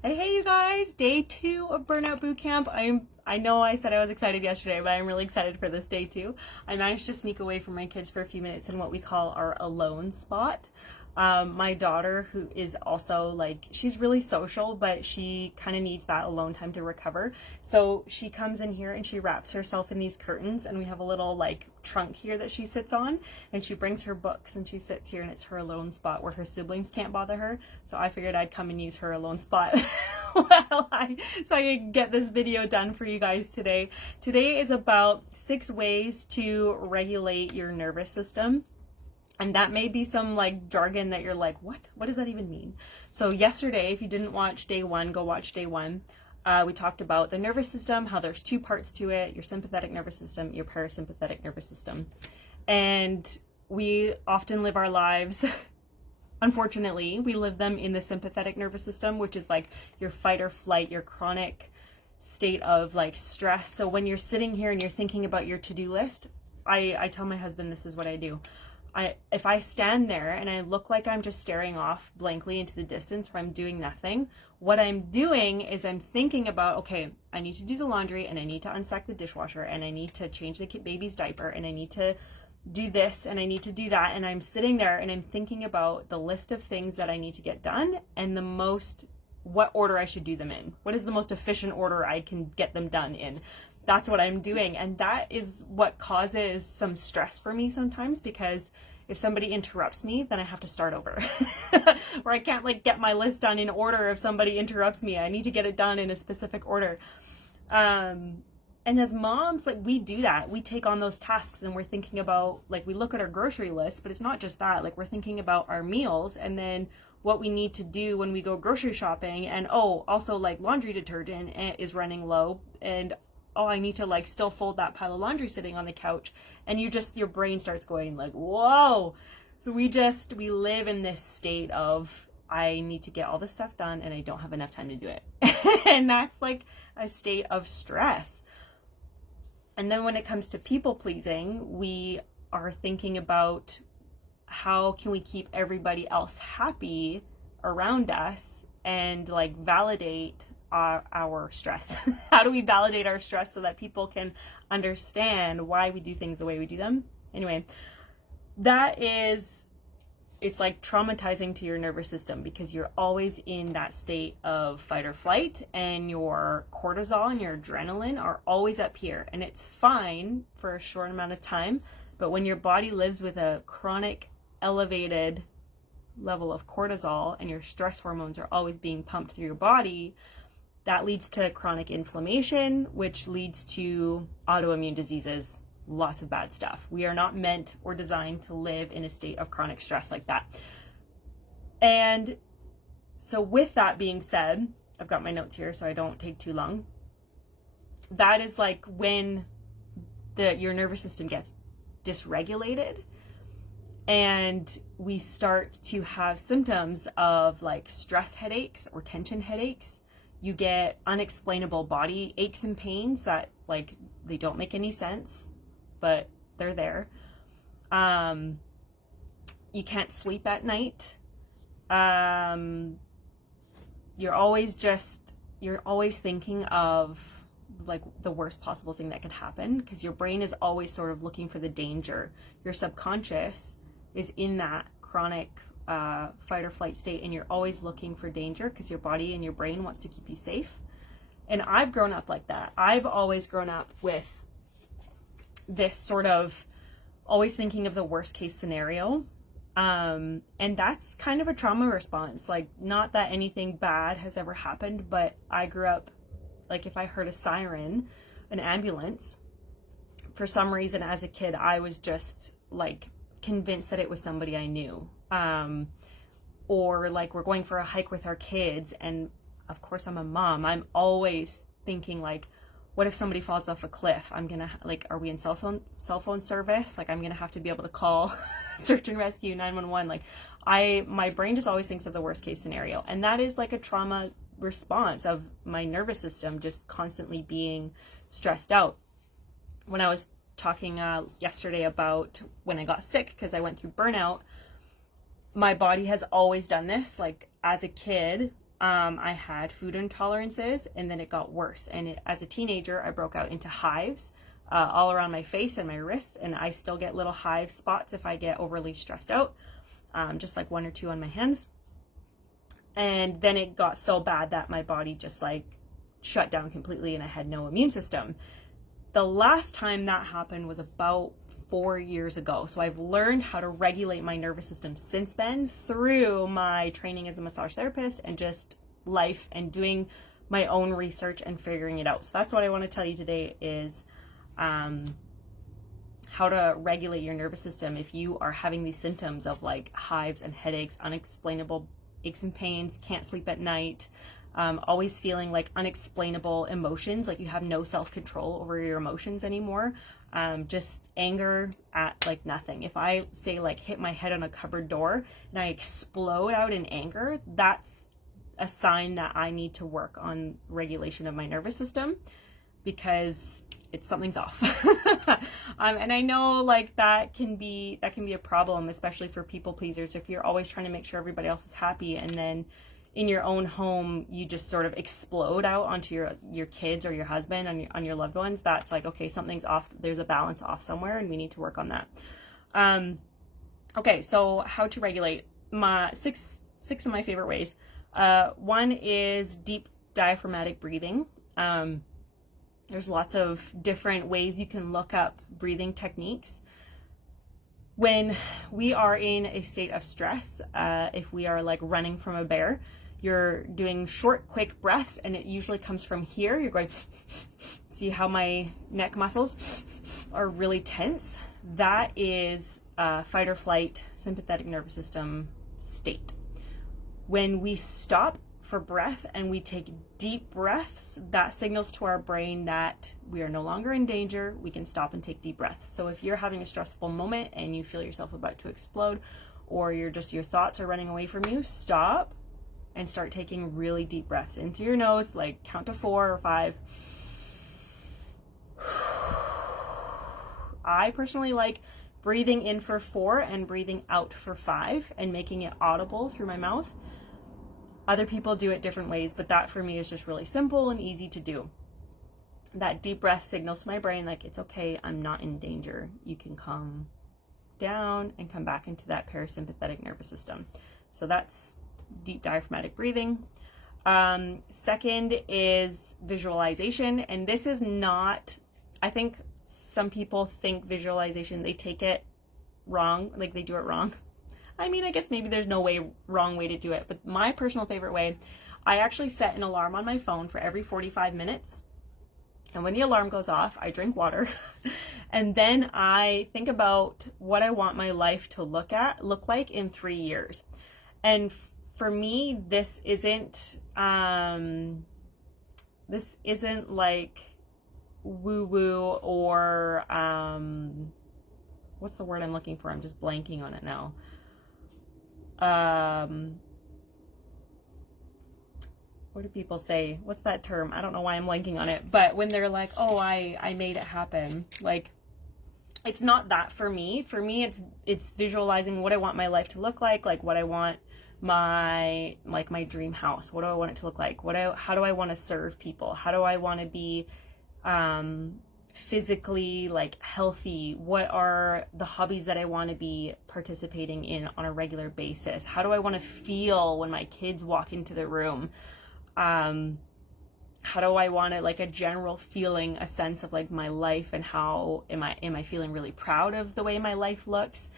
Hey you guys, day 2 of Burnout Bootcamp. I know I said I was excited yesterday, but I'm really excited for this day 2. I managed to sneak away from my kids for a few minutes in what we call our alone spot. My daughter, who is also she's really social, but she kind of needs that alone time to recover. So she comes in here and she wraps herself in these curtains, and we have a little trunk here that she sits on, and she brings her books and she sits here, and it's her alone spot where her siblings can't bother her. So I figured I'd come and use her alone spot so I can get this video done for you guys today. Today is about 6 ways to regulate your nervous system. And that may be some jargon that you're like, what? What does that even mean? So yesterday, if you didn't watch day 1, go watch day 1. We talked about the nervous system, how there's 2 parts to it: your sympathetic nervous system, your parasympathetic nervous system. And we often live our lives, unfortunately, we live them in the sympathetic nervous system, which is your fight or flight, your chronic state of stress. So when you're sitting here and you're thinking about your to-do list, I tell my husband this is what I do. If I stand there and I look like I'm just staring off blankly into the distance where I'm doing nothing, what I'm doing is I'm thinking about, okay, I need to do the laundry, and I need to unstack the dishwasher, and I need to change the baby's diaper, and I need to do this, and I need to do that. And I'm sitting there and I'm thinking about the list of things that I need to get done and what order I should do them in. What is the most efficient order I can get them done in? That's what I'm doing. And that is what causes some stress for me sometimes, because if somebody interrupts me, then I have to start over. Or I can't get my list done in order if somebody interrupts me. I need to get it done in a specific order. And as moms, we do that. We take on those tasks, and we're thinking about, we look at our grocery list, but it's not just that. We're thinking about our meals, and then what we need to do when we go grocery shopping. And also laundry detergent is running low, and I need to still fold that pile of laundry sitting on the couch. And your brain starts going whoa. So we live in this state of, I need to get all this stuff done and I don't have enough time to do it. And that's a state of stress. And then when it comes to people pleasing, we are thinking about how can we keep everybody else happy around us and validate our stress. How do we validate our stress so that people can understand why we do things the way we do them? Anyway, it's traumatizing to your nervous system, because you're always in that state of fight or flight, and your cortisol and your adrenaline are always up here. And it's fine for a short amount of time, but when your body lives with a chronic elevated level of cortisol and your stress hormones are always being pumped through your body, that leads to chronic inflammation, which leads to autoimmune diseases, lots of bad stuff. We are not meant or designed to live in a state of chronic stress like that. And so with that being said, I've got my notes here so I don't take too long. That is when your nervous system gets dysregulated, and we start to have symptoms of stress headaches or tension headaches. You get unexplainable body aches and pains that they don't make any sense, but they're there. You can't sleep at night. You're always thinking of the worst possible thing that could happen, because your brain is always sort of looking for the danger. Your subconscious is in that chronic fight or flight state, and you're always looking for danger because your body and your brain wants to keep you safe. And I've grown up like that. I've always grown up with this sort of always thinking of the worst case scenario. And that's kind of a trauma response. Not that anything bad has ever happened, but I grew up, if I heard a siren, an ambulance, for some reason as a kid, I was just convinced that it was somebody I knew. Or we're going for a hike with our kids, and of course I'm a mom, I'm always thinking what if somebody falls off a cliff? I'm gonna are we in cell phone service? I'm gonna have to be able to call search and rescue 911. My brain just always thinks of the worst case scenario, and that is a trauma response of my nervous system just constantly being stressed out. When I was talking yesterday about when I got sick because I went through burnout, my body has always done this. As a kid, I had food intolerances, and then it got worse. And as a teenager, I broke out into hives all around my face and my wrists, and I still get little hive spots if I get overly stressed out, just like 1 or 2 on my hands. And then it got so bad that my body just like shut down completely, and I had no immune system. The last time that happened was about 4 years ago. So I've learned how to regulate my nervous system since then through my training as a massage therapist and just life and doing my own research and figuring it out. So that's what I want to tell you today is how to regulate your nervous system if you are having these symptoms of like hives and headaches, unexplainable aches and pains, can't sleep at night, always feeling like unexplainable emotions, like you have no self-control over your emotions anymore, just anger at like nothing. If I say like hit my head on a cupboard door and I explode out in anger, that's a sign that I need to work on regulation of my nervous system, because something's off. And I know like that can be a problem, especially for people pleasers. If you're always trying to make sure everybody else is happy, and then in your own home you just sort of explode out onto your kids or your husband, on your loved ones, that's like, okay, something's off. There's a balance off somewhere, and we need to work on that. Okay, so how to regulate. My six of my favorite ways. One is deep diaphragmatic breathing. There's lots of different ways you can look up breathing techniques. When we are in a state of stress, if we are like running from a bear, you're doing short, quick breaths, and it usually comes from here. You're going, see how my neck muscles are really tense? That is fight or flight, sympathetic nervous system state. When we stop for breath and we take deep breaths, that signals to our brain that we are no longer in danger. We can stop and take deep breaths. So if you're having a stressful moment and you feel yourself about to explode, or your thoughts are running away from you, stop and start taking really deep breaths in through your nose, like count to 4 or 5. I personally like breathing in for 4 and breathing out for 5 and making it audible through my mouth. Other people do it different ways, but that for me is just really simple and easy to do. That deep breath signals to my brain like, it's okay, I'm not in danger. You can calm down and come back into that parasympathetic nervous system. So that's deep diaphragmatic breathing. Second is visualization, and this is not, I think some people think visualization, they take it wrong, like they do it wrong. I mean, I guess maybe there's no wrong way to do it, but my personal favorite way, I actually set an alarm on my phone for every 45 minutes. And when the alarm goes off, I drink water. And then I think about what I want my life to look like in 3 years. And for me, this isn't like woo-woo or what's the word I'm looking for? I'm just blanking on it now. What do people say? What's that term? I don't know why I'm blanking on it. But when they're like, oh, I made it happen. Like, it's not that for me. For me, it's visualizing what I want my life to look like what I want my dream house. What do I want it to look like? How do I want to serve people? How do I want to be physically like healthy? What are the hobbies that I want to be participating in on a regular basis? How do I want to feel when my kids walk into the room? How do I want it, like a general feeling, a sense of like my life, and how am I feeling really proud of the way my life looks?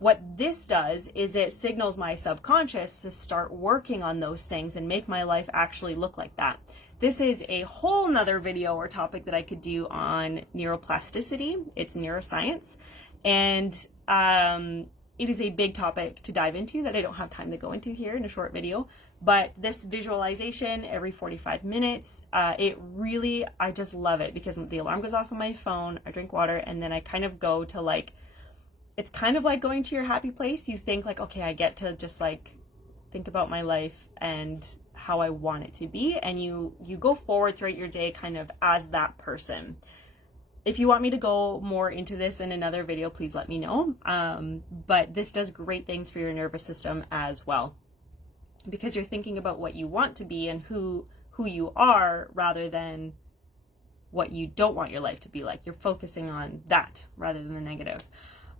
What this does is it signals my subconscious to start working on those things and make my life actually look like that. This is a whole nother video or topic that I could do on neuroplasticity. It's neuroscience, and it is a big topic to dive into that I don't have time to go into here in a short video. But this visualization every 45 minutes, I just love it, because the alarm goes off on my phone, I drink water, and then I kind of go to like, it's kind of like going to your happy place. You think like, okay, I get to just like think about my life and how I want it to be, and you go forward throughout your day kind of as that person. If you want me to go more into this in another video, please let me know. But this does great things for your nervous system as well. because you're thinking about what you want to be and who you are rather than what you don't want your life to be like. You're focusing on that rather than the negative.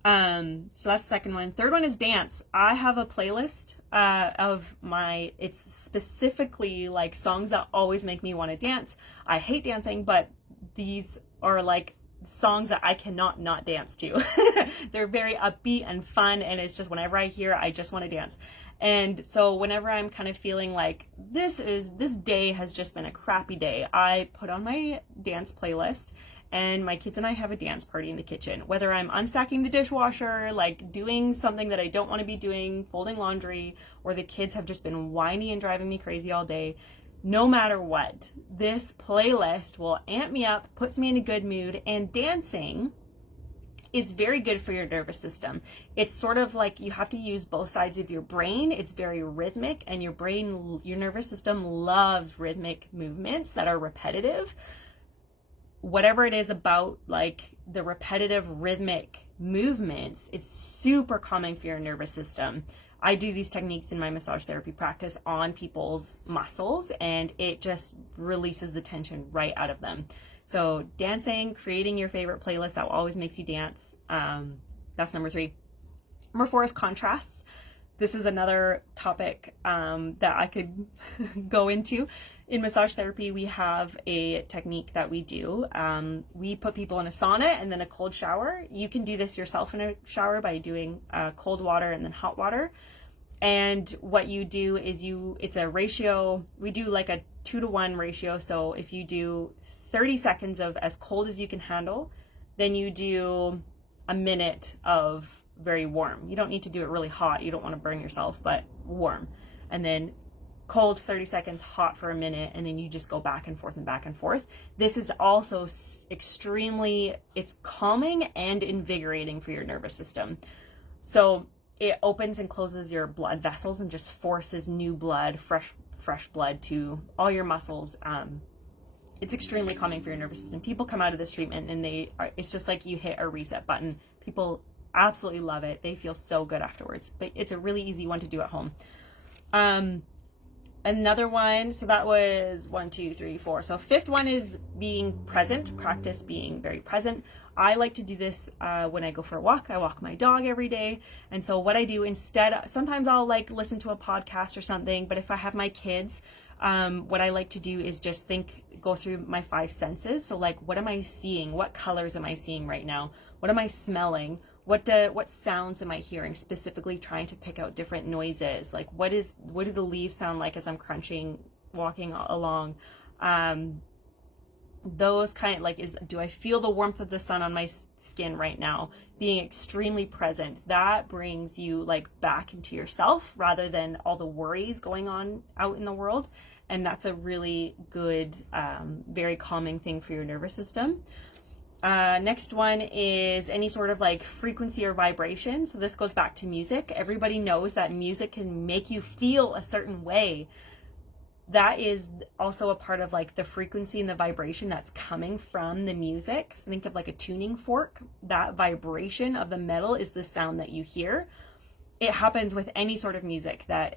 So that's the second one. Third one is dance. I have a playlist it's specifically like songs that always make me want to dance. I hate dancing, but these are like songs that I cannot not dance to. They're very upbeat and fun, and it's just whenever I hear, I just want to dance. And so whenever I'm kind of feeling like this day has just been a crappy day, I put on my dance playlist, and my kids and I have a dance party in the kitchen. Whether I'm unstacking the dishwasher, like doing something that I don't want to be doing, folding laundry, or the kids have just been whiny and driving me crazy all day, no matter what, this playlist will amp me up, puts me in a good mood, and dancing is very good for your nervous system. It's sort of like you have to use both sides of your brain. It's very rhythmic, and your nervous system loves rhythmic movements that are repetitive. Whatever it is about like the repetitive rhythmic movements, it's super calming for your nervous system. I do these techniques in my massage therapy practice on people's muscles, and it just releases the tension right out of them. So dancing, creating your favorite playlist that always makes you dance. That's number 3. Number 4 is contrasts. This is another topic that I could go into. In massage therapy, we have a technique that we do. We put people in a sauna and then a cold shower. You can do this yourself in a shower by doing cold water and then hot water. And what you do is it's a ratio. We do like a 2-to-1 ratio. So if you do 30 seconds of as cold as you can handle, then you do a minute of very warm. You don't need to do it really hot. You don't want to burn yourself, but warm. And then cold 30 seconds, hot for a minute, and then you just go back and forth and back and forth. This is also it's calming and invigorating for your nervous system. So it opens and closes your blood vessels and just forces new blood, fresh blood to all your muscles. It's extremely calming for your nervous system. People come out of this treatment and it's just like you hit a reset button. People absolutely love it. They feel so good afterwards, but it's a really easy one to do at home. Another one, so that was 1, 2, 3, 4. So 5th one is being present, practice being very present. I like to do this when I go for a walk. I walk my dog every day. And so what I do instead, sometimes I'll like listen to a podcast or something, but if I have my kids, what I like to do is just go through my 5 senses. So like, what am I seeing? What colors am I seeing right now? What am I smelling? What sounds am I hearing? Specifically trying to pick out different noises. Like what do the leaves sound like as I'm crunching, walking along? Those kind of like, do I feel the warmth of the sun on my skin right now? Being extremely present, that brings you like back into yourself rather than all the worries going on out in the world. And that's a really good, very calming thing for your nervous system. Next one is any sort of like frequency or vibration. So this goes back to music. Everybody knows that music can make you feel a certain way. That is also a part of like the frequency and the vibration that's coming from the music. So think of like a tuning fork. That vibration of the metal is the sound that you hear. It happens with any sort of music that's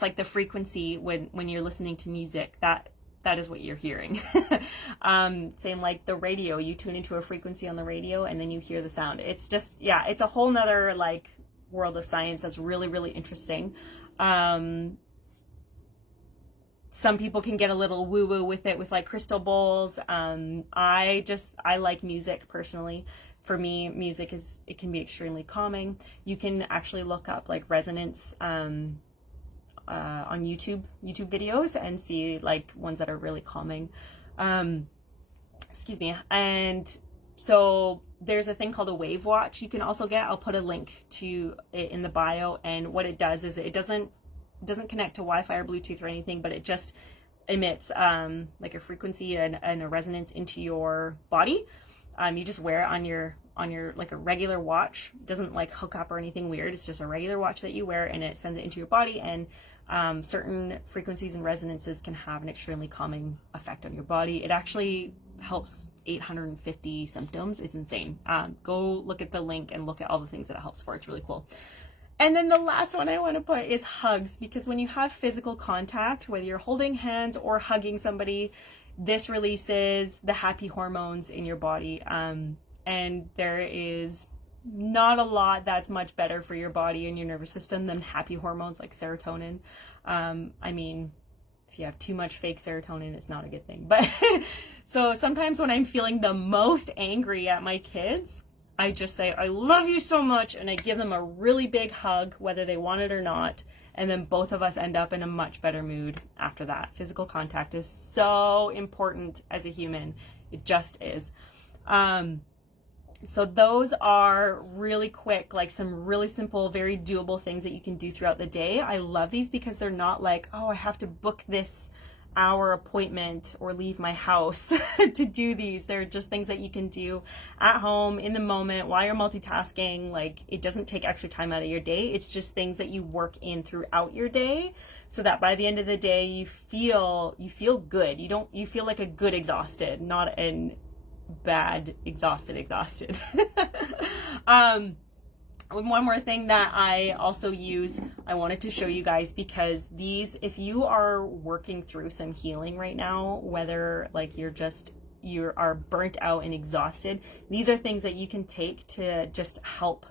like the frequency when you're listening to music, that is what you're hearing. Same like the radio, you tune into a frequency on the radio and then you hear the sound. It's just, yeah, it's a whole nother like world of science that's really, really interesting. Some people can get a little woo-woo with it with like crystal bowls. I like music personally. For me, music it can be extremely calming. You can actually look up like resonance on YouTube videos and see like ones that are really calming. Excuse me. And so there's a thing called a wave watch you can also get. I'll put a link to it in the bio. And what it does is it doesn't connect to Wi-Fi or Bluetooth or anything, but it just emits like a frequency and a resonance into your body. You just wear it on your like a regular watch. It doesn't like hook up or anything weird. It's just a regular watch that you wear and it sends it into your body, and certain frequencies and resonances can have an extremely calming effect on your body. It actually helps 850 symptoms. It's insane. Go look at the link and look at all the things that it helps for. It's really cool. And then the last one I want to put is hugs, because when you have physical contact, whether you're holding hands or hugging somebody, this releases the happy hormones in your body. And there is not a lot that's much better for your body and your nervous system than happy hormones like serotonin. I mean, if you have too much fake serotonin, it's not a good thing. But so sometimes when I'm feeling the most angry at my kids, I just say, I love you so much, and I give them a really big hug, whether they want it or not, and then both of us end up in a much better mood after that. Physical contact is so important as a human. It just is. So those are really quick, like some really simple, very doable things that you can do throughout the day. I love these because they're not like, oh, I have to book this hour appointment or leave my house to do these. They're just things that you can do at home in the moment while you're multitasking. Like, it doesn't take extra time out of your day. It's just things that you work in throughout your day so that by the end of the day you feel good. You feel like a good exhausted, not an bad exhausted. One more thing that I also use, I wanted to show you guys, because these, if you are working through some healing right now, whether like you are burnt out and exhausted, these are things that you can take to just help.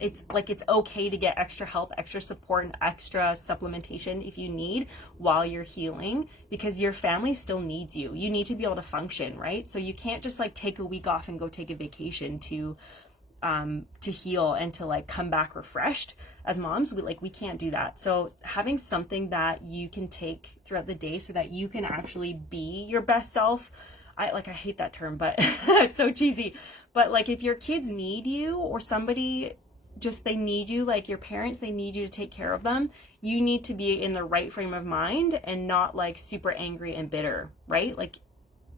It's like, it's okay to get extra help, extra support, and extra supplementation if you need while you're healing, because your family still needs you. You need to be able to function, right? So you can't just like take a week off and go take a vacation to heal and to like come back refreshed. As moms, we can't do that. So having something that you can take throughout the day so that you can actually be your best self. I hate that term, but it's so cheesy. But like, if your kids need you, or somebody just, they need you, like your parents, they need you to take care of them, you need to be in the right frame of mind and not like super angry and bitter, right? Like,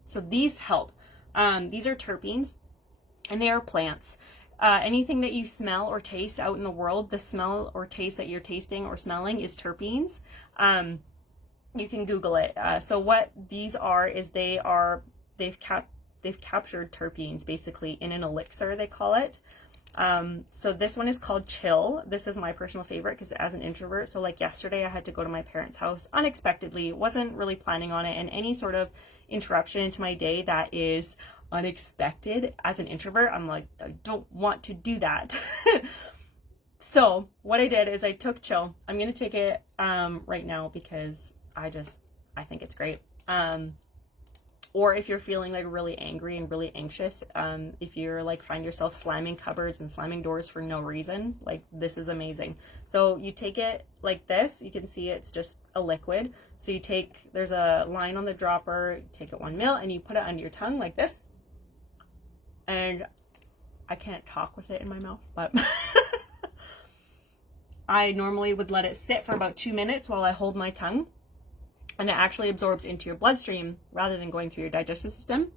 so these help. These are terpenes, and they are plants. Anything that you smell or taste out in the world, the smell or taste that you're tasting or smelling is terpenes. You can Google it. So what these are is they've captured terpenes basically in an elixir, they call it. So this one is called Chill. This is my personal favorite because as an introvert, so like yesterday I had to go to my parents' house unexpectedly, wasn't really planning on it, and any sort of interruption into my day that is unexpected as an introvert, I'm like, I don't want to do that. So what I did is I took Chill. I'm going to take it right now because I think it's great. Or if you're feeling like really angry and really anxious, if you're like find yourself slamming cupboards and slamming doors for no reason, like this is amazing. So you take it like this, you can see it's just a liquid. So there's a line on the dropper, take it 1 ml and you put it under your tongue like this. And I can't talk with it in my mouth, but I normally would let it sit for about 2 minutes while I hold my tongue. And it actually absorbs into your bloodstream rather than going through your digestive system.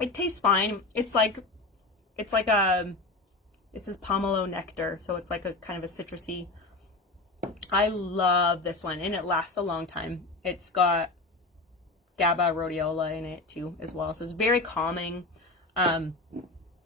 It tastes fine. This is pomelo nectar, so it's like a kind of a citrusy. I love this one, and it lasts a long time. It's got GABA rhodiola in it too as well, so it's very calming.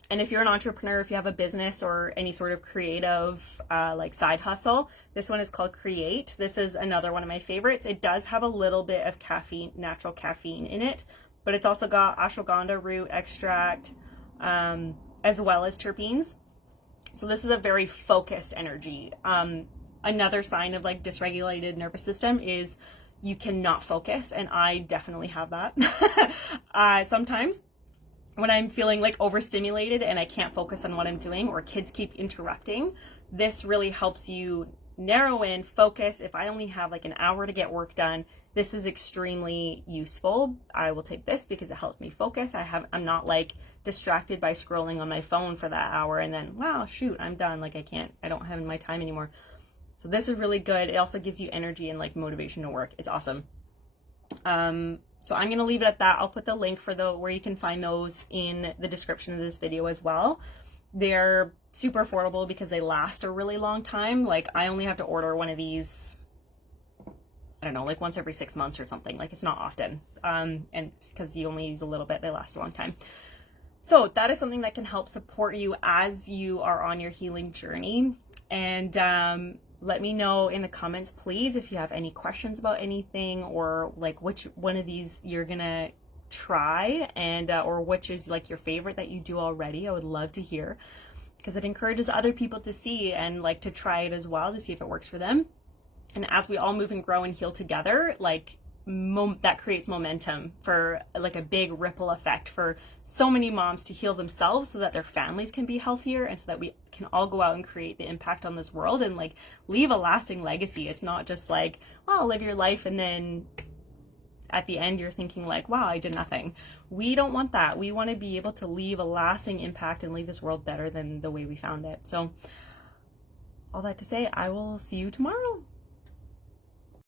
And if you're an entrepreneur, if you have a business or any sort of creative like side hustle, this one is called Create. This is another one of my favorites. It does have a little bit of caffeine, natural caffeine in it, but it's also got ashwagandha root extract as well as terpenes. So this is a very focused energy. Another sign of like dysregulated nervous system is you cannot focus, and I definitely have that. Sometimes when I'm feeling like overstimulated and I can't focus on what I'm doing, or kids keep interrupting, this really helps you narrow in, focus. If I only have like an hour to get work done, this is extremely useful. I will take this because it helps me focus. I'm not like distracted by scrolling on my phone for that hour and then, wow, shoot, I'm done. Like I don't have my time anymore. So this is really good. It also gives you energy and like motivation to work. It's awesome. So I'm going to leave it at that. I'll put the link for where you can find those in the description of this video as well. They're super affordable because they last a really long time. Like I only have to order one of these, I don't know, like once every 6 months or something. Like it's not often. And because you only use a little bit, they last a long time. So that is something that can help support you as you are on your healing journey. And let me know in the comments, please, if you have any questions about anything, or like which one of these you're gonna try, and or which is like your favorite that you do already. I would love to hear, because it encourages other people to see and like to try it as well, to see if it works for them. And as we all move and grow and heal together, like that creates momentum for like a big ripple effect for so many moms to heal themselves, so that their families can be healthier, and so that we can all go out and create the impact on this world and like leave a lasting legacy. It's not just like, well, live your life and then at the end you're thinking like, wow, I did nothing. We don't want that. We want to be able to leave a lasting impact and leave this world better than the way we found it. So all that to say, I will see you tomorrow.